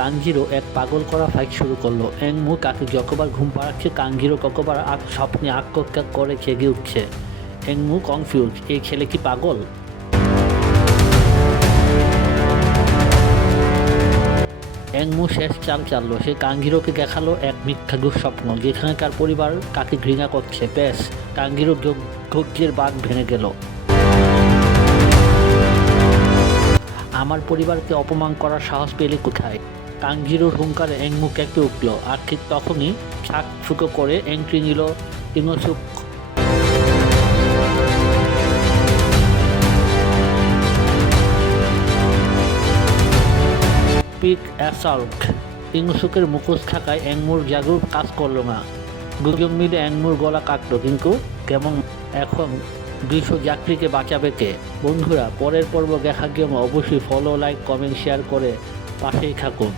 কাঞ্জিরো এক পাগল করা ফাইট শুরু করলো। এংমু কাকে যতবার ঘুম পাড়াচ্ছে, কাঞ্জিরো ততবার স্বপ্নে আত্মহত্যা করে জেগে উঠছে। এংমু কনফিউজ, এই ছেলে কি পাগল? এংমু শেষ চাল চাললো, সে কাঞ্জিরোকে দেখালো এক মিথ্যা দুঃস্বপ্ন, যেখানে তার পরিবার তাকে ঘৃণা করছে। ব্যাস, কাঞ্জিরো ধৈর্যের বাঁধ ভেঙে গেল। আমার পরিবারকে অপমান করার সাহস পেলে কোথায়? কাঞ্জিরোর হুঙ্কারে এংমু কেঁপে উঠল, আর ঠিক তখনই ছাক ফুটো করে এন্ট্রি নিল ইনোসুক। Pick assault. ইনোসুকের মুখোশ থাকায় এংমুর জাদু কাজ করলো না। দুজন মিলে এংমুর গলা কাটলো, কিন্তু কেমন। এখন 200 যাত্রীকে বাঁচাবে কে? বন্ধুরা, পরের পর্ব দেখার জন্য অবশ্যই ফলো, লাইক, কমেন্ট, শেয়ার করে পাশেই থাকুন।